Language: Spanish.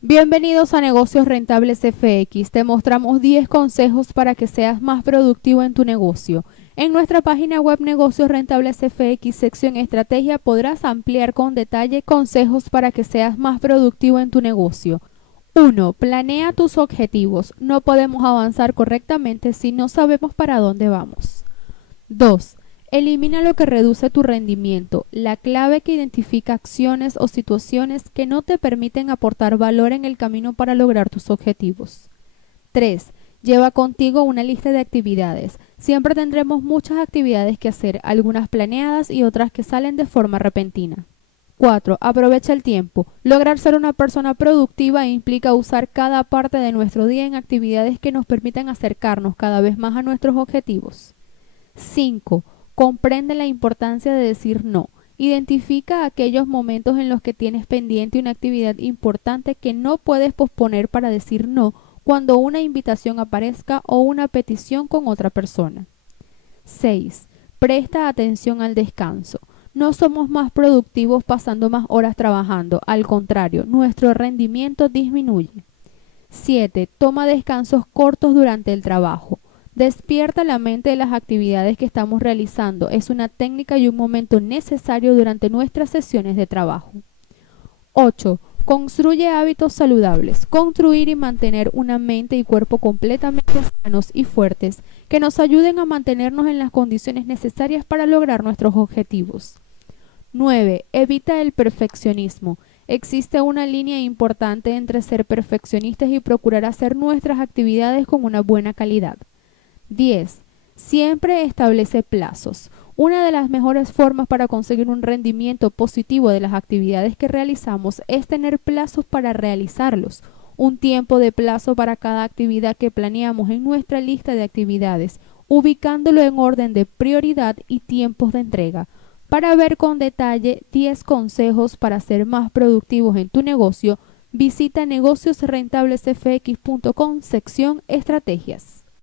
Bienvenidos a Negocios Rentables FX. Te mostramos 10 consejos para que seas más productivo en tu negocio. En nuestra página web Negocios Rentables FX, sección Estrategia, podrás ampliar con detalle consejos para que seas más productivo en tu negocio. 1. Planea tus objetivos. No podemos avanzar correctamente si no sabemos para dónde vamos. 2. Elimina lo que reduce tu rendimiento, la clave que identifica acciones o situaciones que no te permiten aportar valor en el camino para lograr tus objetivos. 3. Lleva contigo una lista de actividades. Siempre tendremos muchas actividades que hacer, algunas planeadas y otras que salen de forma repentina. 4. Aprovecha el tiempo. Lograr ser una persona productiva implica usar cada parte de nuestro día en actividades que nos permitan acercarnos cada vez más a nuestros objetivos. 5. Comprende la importancia de decir no. Identifica aquellos momentos en los que tienes pendiente una actividad importante que no puedes posponer para decir no cuando una invitación aparezca o una petición con otra persona. 6. Presta atención al descanso. No somos más productivos pasando más horas trabajando, al contrario, nuestro rendimiento disminuye. 7. Toma descansos cortos durante el trabajo. Despierta la mente de las actividades que estamos realizando. Es una técnica y un momento necesario durante nuestras sesiones de trabajo. 8. Construye hábitos saludables. Construir y mantener una mente y cuerpo completamente sanos y fuertes que nos ayuden a mantenernos en las condiciones necesarias para lograr nuestros objetivos. 9. Evita el perfeccionismo. Existe una línea importante entre ser perfeccionistas y procurar hacer nuestras actividades con una buena calidad. 10. Siempre establece plazos. Una de las mejores formas para conseguir un rendimiento positivo de las actividades que realizamos es tener plazos para realizarlos. Un tiempo de plazo para cada actividad que planeamos en nuestra lista de actividades, ubicándolo en orden de prioridad y tiempos de entrega. Para ver con detalle 10 consejos para ser más productivos en tu negocio, visita negociosrentablesfx.com, sección Estrategias.